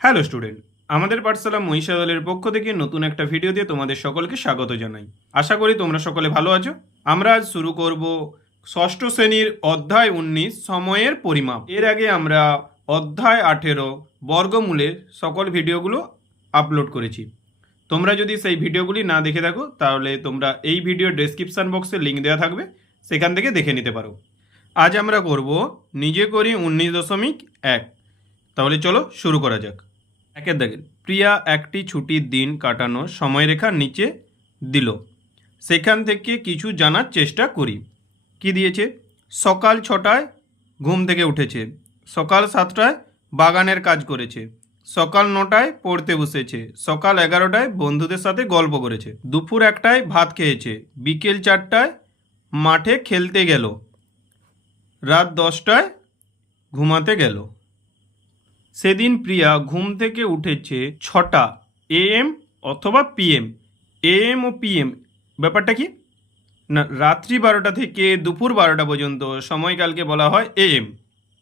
Hello student, আমাদের পাঠশালা মহিষাদলের পক্ষ থেকে নতুন একটা ভিডিও দিয়ে তোমাদের সকলকে স্বাগত জানাই। আশা করি তোমরা সকলে ভালো আছো। আমরা আজ শুরু করব ষষ্ঠ শ্রেণীর অধ্যায় 19 সময়ের পরিমাপ। এর আগে আমরা অধ্যায় 18 বর্গমূলের সকল ভিডিওগুলো আপলোড করেছি। তোমরা যদি সেই ভিডিওগুলি না দেখে থাকো তাহলে তোমরা এই ভিডিও ডেসক্রিপশান বক্সে লিঙ্ক দেওয়া থাকবে, সেখান থেকে দেখে নিতে পারো। আজ আমরা করব নিজে করি 19.1। তাহলে চলো শুরু করা যাক। একের দাগের প্রিয়া একটি ছুটির দিন কাটানো সময়রেখার নিচে দিল, সেখান থেকে কিছু জানার চেষ্টা করি। কি দিয়েছে? সকাল 6টায় ঘুম থেকে উঠেছে, সকাল 7টায় বাগানের কাজ করেছে, সকাল 9টায় পড়তে বসেছে, সকাল 11টায় বন্ধুদের সাথে গল্প করেছে, দুপুর 1টায় ভাত খেয়েছে, বিকেল 4টায় মাঠে খেলতে গেল, রাত 10টায় ঘুমাতে গেল। সেদিন প্রিয়া ঘুম থেকে উঠেছে 6টা AM অথবা PM। AM ও PM ব্যাপারটা কি না, রাত্রি 12টা থেকে দুপুর 12টা পর্যন্ত সময়কালকে বলা হয় AM,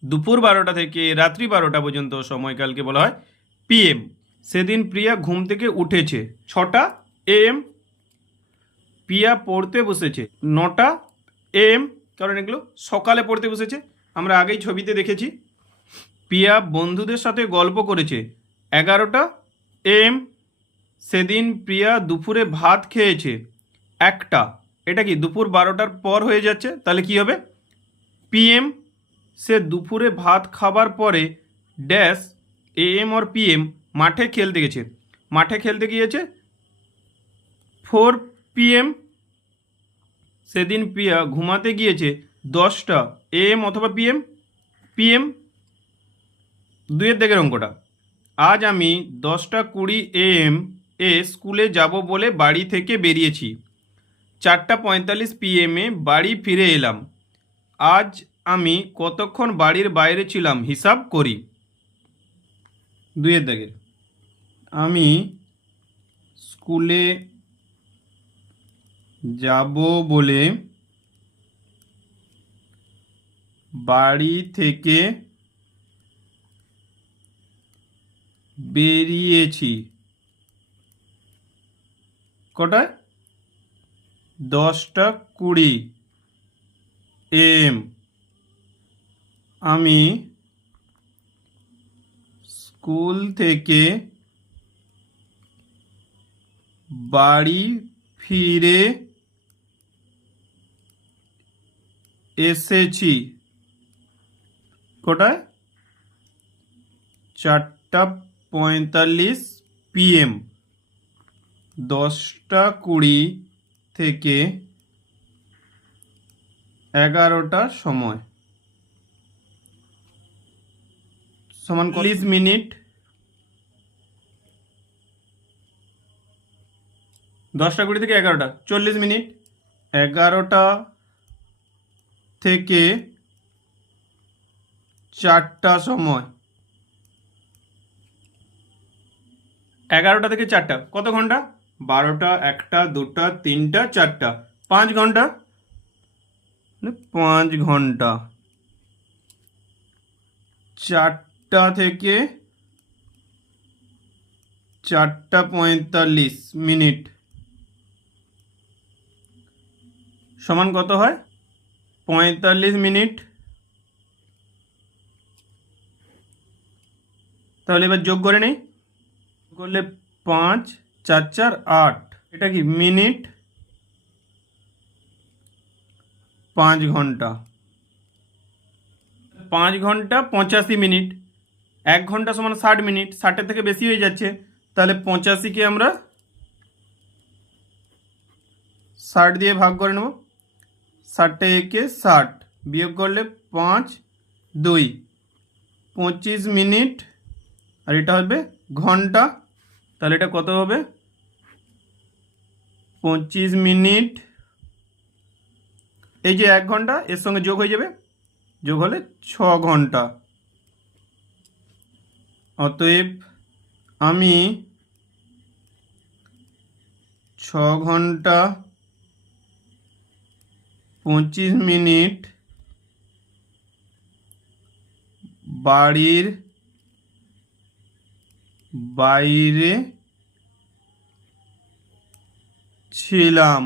দুপুর 12টা থেকে রাত্রি 12টা পর্যন্ত সময়কালকে বলা হয় PM। সেদিন প্রিয়া ঘুম থেকে উঠেছে 6টা AM, প্রিয়া পড়তে বসেছে 9টা AM, কারণ এগুলো সকালে পড়তে বসেছে, আমরা আগেই ছবিতে দেখেছি। প্রিয়া বন্ধুদের সাথে গল্প করেছে 11টা AM। সেদিন প্রিয়া দুপুরে ভাত খেয়েছে 1টা, এটা কি দুপুর 12টার পর হয়ে যাচ্ছে, তাহলে কি হবে? PM। সে দুপুরে ভাত খাবার পরে ড্যাশ AM और PM মাঠে খেলতে গেছে, মাঠে খেলতে গিয়েছে 4 PM। সেদিন প্রিয়া ঘুমাতে গিয়েছে 10টা AM অথবা PM। PM দুইয়ের দিকের অঙ্কটা, আজ আমি 10:20 AM এ স্কুলে যাব বলে বাড়ি থেকে বেরিয়েছি, 4:45 PM এ বাড়ি ফিরে এলাম। আজ আমি কতক্ষণ বাড়ির বাইরে ছিলাম হিসাব করি। দুইয়ের দাগের, আমি স্কুলে যাব বলে বাড়ি থেকে বেরিয়েছি কটায়? 10:20 AM। আমি স্কুল থেকে বাড়ি ফিরে এসেছি কটায়? 4:45 PM। 10:20 থেকে 11টার সময় সমান 40 মিনিট। 10:20 থেকে 11টা 40 মিনিট। 11টা থেকে 4টা সময়, 11টা থেকে 4টা কত ঘন্টা? 12টা, 1টা, 2টা, 3টা, 4টা, 5 ঘন্টা, 5 ঘন্টা। 4টা থেকে 4:45 মিনিট সমান কত হয়? 45 মিনিট। তাহলে এবার যোগ করে নেই, করলে 5 4 4 8, এটা কি মিনিট? 5 ঘন্টা। 5 ঘন্টা 85 মিনিট, 1 ঘন্টা সমান 60 মিনিট, 60-এর থেকে বেশি হয়ে যাচ্ছে, তাহলে 85কে আমরা 60 দিয়ে ভাগ করে নেব। 60 একে 60, বিয়োগ করলে 5 2, 25 মিনিট, আর এটা হবে ঘন্টা। তাহলে এটা কত হবে? 25 মিনিট, এই যে 1 ঘন্টা এর সঙ্গে যোগ হয়ে যাবে, যোগ হলে 6 ঘন্টা। অতএব আমি 6 ঘন্টা 25 মিনিট বাড়ির বাইরে ছিলাম।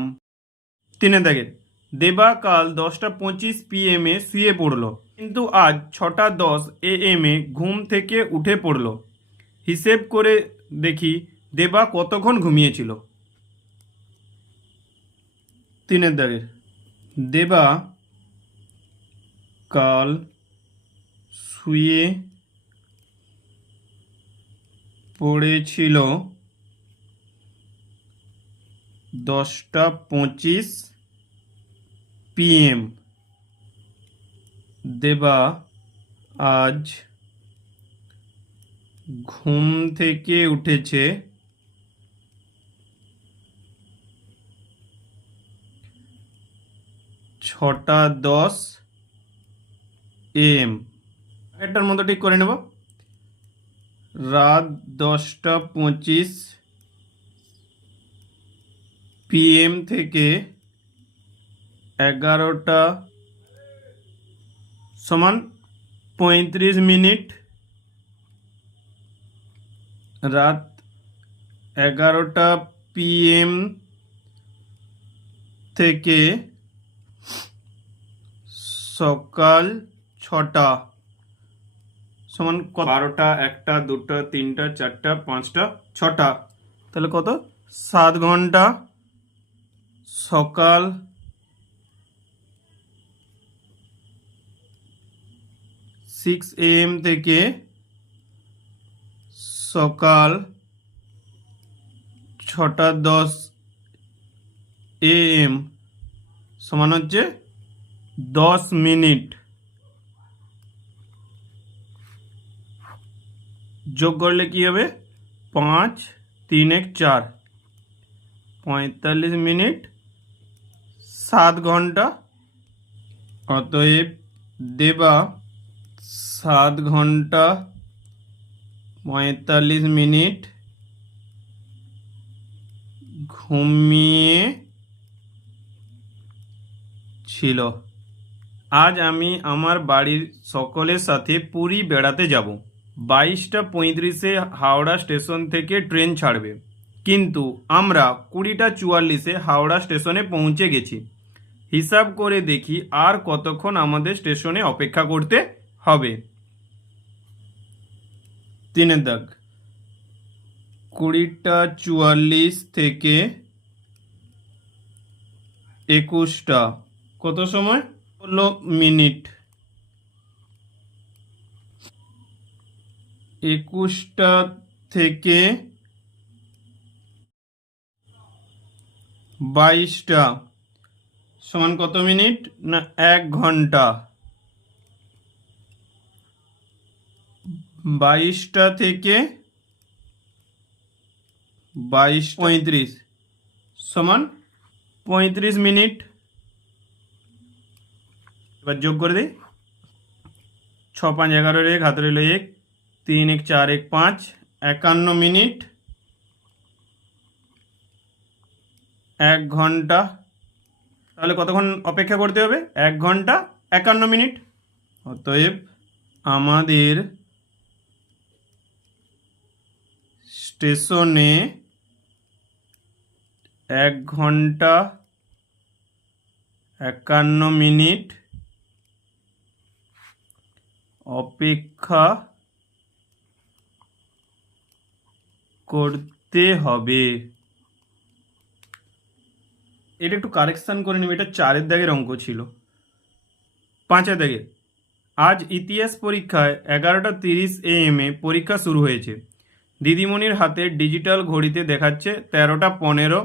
3 দাগের, দেবা কাল 10:25 PM শুয়ে পড়ল, কিন্তু আজ 6:10 AM ঘুম থেকে উঠে পড়ল। হিসেব করে দেখি দেবা কতক্ষণ ঘুমিয়েছিল। 3 দাগের, দেবা কাল শুয়ে পড়েছিল 10:25 PM। দেবা আজ ঘুম থেকে উঠেছে 6:10 AM। এটার মতো ঠিক করে নেব। রাত 10:25 PM থেকে 11টা সমান 35 মিনিট। রাত 11টা PM থেকে সকাল 6টা সমান 12টা, 1টা, 2টা, 3টা, 4টা, 5টা, 6টা, তাহলে কত? 7 ঘন্টা। সকাল 6 AM থেকে সকাল 6:10 AM সমান হচ্ছে 10 মিনিট। যোগ করলে কি হবে? 5, 3, 1, 4, 45 মিনিট, 7 ঘন্টা। অতএব দেবা 7 ঘন্টা 45 মিনিট ঘুমিয়ে ছিল। আজ আমি আমার বাড়ির সকলের সাথে পুরী বেড়াতে যাব। 22:35 হাওড়া স্টেশন থেকে ট্রেন ছাড়বে, কিন্তু আমরা 20:44 হাওড়া স্টেশনে পৌঁছে গেছি। হিসাব করে দেখি আর কতক্ষণ আমাদের স্টেশনে অপেক্ষা করতে হবে। 3 দাগ, 20:44 থেকে 21টা কত সময়? 16 মিনিট। 21টা থেকে 22টা সমান কত মিনিট? না, 1 ঘন্টা। 22টা থেকে 22:35 সমান 35 মিনিট। এবার যোগ করে দিই। 6, 5, 11, 1 হাতে রইল 1, 3, 1, 4, 1, 5, 51 মিনিট, 1 ঘন্টা। তাহলে কতক্ষণ অপেক্ষা করতে হবে? 1 ঘন্টা 51 মিনিট। অতএব আমাদের স্টেশনে 1 ঘন্টা 51 মিনিট অপেক্ষা করতে হবে। এটা একটু কারেকশান করে নেবে, এটা 4 দাগের অঙ্ক ছিল। 5 দাগে, আজ ইতিহাস পরীক্ষায় 11:30 AM পরীক্ষা শুরু হয়েছে। দিদিমণির হাতে ডিজিটাল ঘড়িতে দেখাচ্ছে 13টা 15।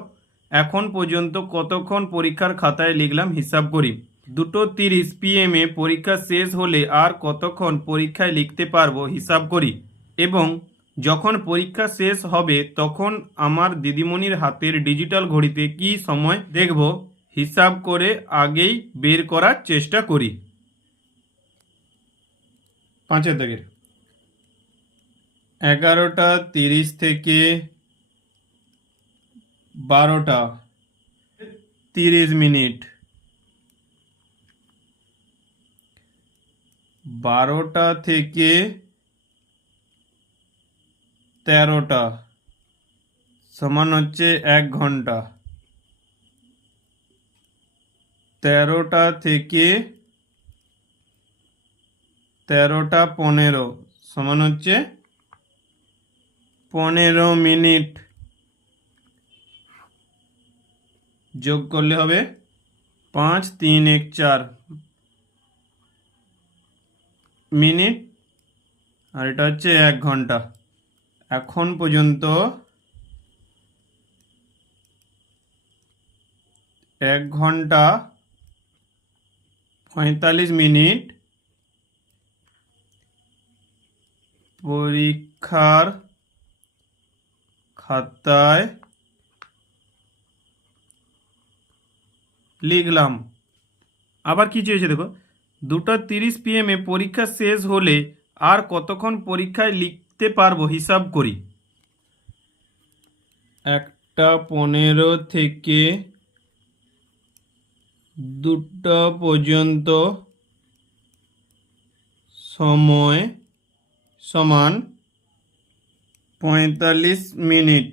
এখন পর্যন্ত কতক্ষণ পরীক্ষার খাতায় লিখলাম হিসাব করি। 2:30 PM পরীক্ষা শেষ হলে আর কতক্ষণ পরীক্ষায় লিখতে পারবো হিসাব করি, এবং যখন পরীক্ষা শেষ হবে তখন আমার দিদিমণির হাতের ডিজিটাল ঘড়িতে কি সময় দেখব হিসাব করে আগেই বের করার চেষ্টা করি। 5 দাগের, 11:30 থেকে 12:30 মিনিট। 12টা থেকে 13টা সমান হচ্ছে 1 ঘন্টা। 13টা থেকে 13টা 15 সমান হচ্ছে 15 মিনিট। যোগ করলে হবে 5 3 1 4 মিনিট, আর এটা হচ্ছে 1 ঘন্টা। এখন পর্যন্ত 1 ঘন্টা 45 মিনিট পরীক্ষার খাতায় লিখলাম। আবার কি চেয়েছে দেখো, 2:30 PM পরীক্ষা শেষ হলে আর কতক্ষণ পরীক্ষায় লিখতে পারবো হিসাব করি। 1:15 থেকে 2টা পর্যন্ত সময় সমান 45 মিনিট।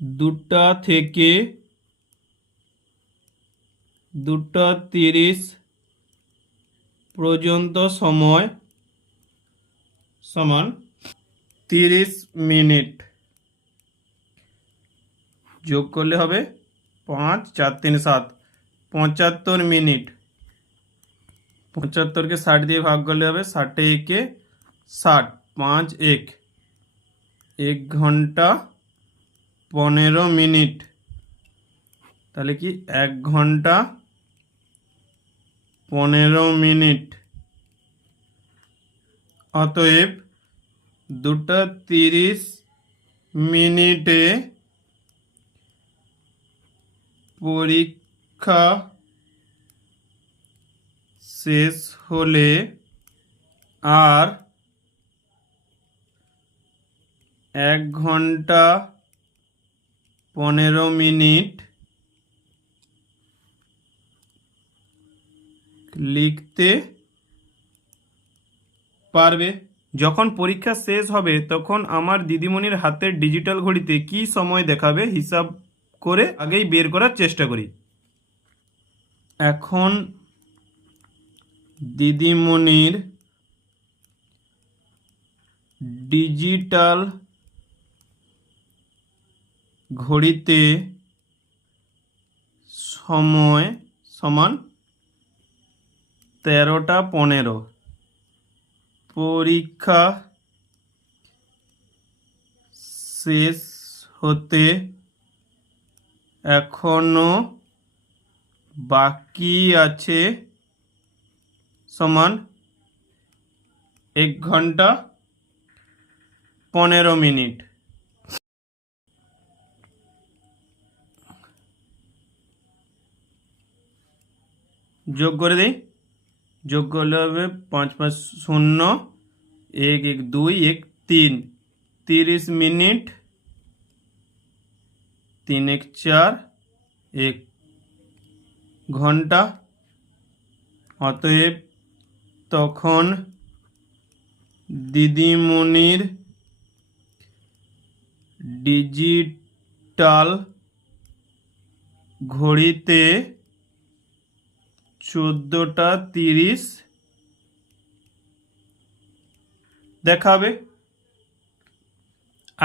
2টা থেকে 2:30 পর্যন্ত সময় সমান 30 মিনিট। যোগ করলে হবে 5 4 3 7 75 মিনিট। 75কে 60 দিয়ে ভাগ করলে হবে 60 একে 60 5 1 1 ঘন্টা 15 মিনিট। তাহলে কি 1 ঘন্টা 15 মিনিট। অতএব 2:30 মিনিটে পরীক্ষা শেষ হলে আর 1 ঘন্টা 15 মিনিট লিখতে পারবে। যখন পরীক্ষা শেষ হবে তখন আমার দিদিমণির হাতের ডিজিটাল ঘড়িতে কি সময় দেখাবে হিসাব করে আগেই বের করার চেষ্টা করি। এখন দিদিমণির ডিজিটাল ঘড়িতে সময় সমান 13টা 15। পরীক্ষা শেষ হতে এখনো বাকি আছে সমান 1 ঘন্টা 15 মিনিট। যোগ করে দিই। যোগ করলে হবে 5 5 0 1 1 2 1 3 30 মিনিট 3 1 4 1 ঘন্টা। অতএব তখন দিদিমণির ডিজিটাল ঘড়িতে 14টা 30 দেখাবে।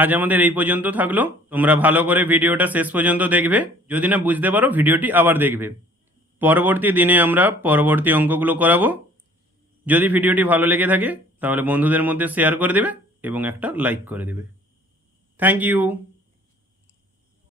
আজ আমাদের এই পর্যন্ত থাকলো। তোমরা ভালো করে ভিডিওটা শেষ পর্যন্ত দেখবে। যদি না বুঝতে পারো ভিডিওটি আবার দেখবে। পরবর্তী দিনে আমরা পরবর্তী অঙ্কগুলো করাবো। যদি ভিডিওটি ভালো লেগে থাকে তাহলে বন্ধুদের মধ্যে শেয়ার করে দেবে এবং একটা লাইক করে দেবে। Thank you.